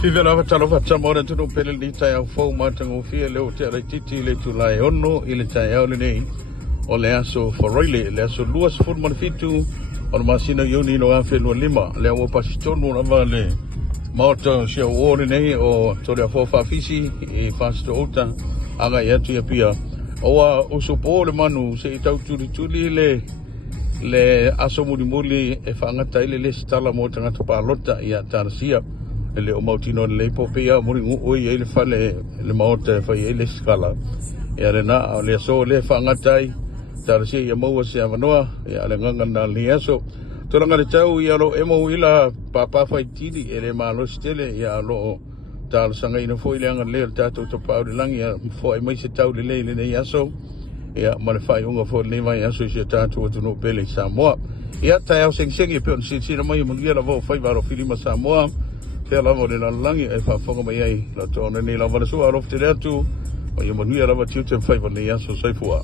Fivela talo fatamora tu pele ni tai au fo matango fia leo te ara titi le tu lai ono ile tai au le nei o le aso foroile le aso luas fur manfitu o masina yoni no afe no lima le o pasitonu na vale mauta sia o le nei o tole fo fa fisi e fasto ota aga ya tu ya pia o uso po le manu se tau tuli le aso muli e fanga tai le stala mo tanga pa lota ya tarsia le o mautino le popea muringu o ye le fale le maota fa ye le skala ya rena le so le fanga tai tarsia ya mo se avanoa ya le nganga na le aso tolanga le tau ya lo emo ila papa fa tidi ele malo stele ya lo tal sanga ina foi le le tato to pa de lang ya fo e mai se tau le ya so ya ma fai unga fo le mai aso se tato to no pele Samoa ya tai sing e pe si mai mo dia la vo fai varo filima Samoa te la vo le la langi e fa fonga mai ai la tone ni la va su alof te tu o yo mo dia la va tu te fai va le aso sai fua